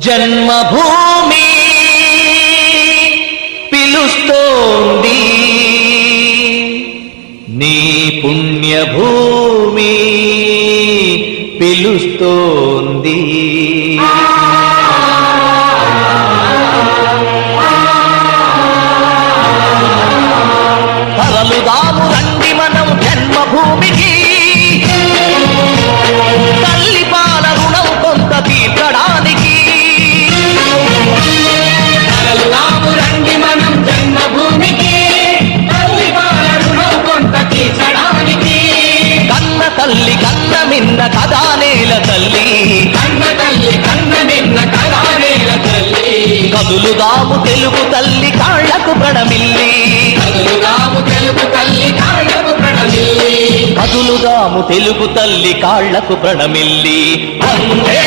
జన్మభూమి పిలుస్తోంది, నీ పుణ్యభూమి పిలుస్తోంది. తరలుదాము రండి మనం జన్మభూమికి, తల్లి పాల రుణం కొంత తీర్చడానికి. తరలుదాము రండి మనం జన్మభూమికి, తల్లి పాల రుణం కొంత తీర్చడానికి. కన్న తల్లి కన్న మిన్న కదా నేల తల్లి, కన్న తల్లి కన్న నిన్న కదా నేల తల్లి. కదులుదాము తెలుగు తల్లి కాళ్లకు ప్రణమిల్లి, కదులుదాము తెలుగు తల్లి కాళ్ళకు ప్రణమిల్లి. కదులుదాము తెలుగు తల్లి కాళ్లకు ప్రణమిల్లి. వందే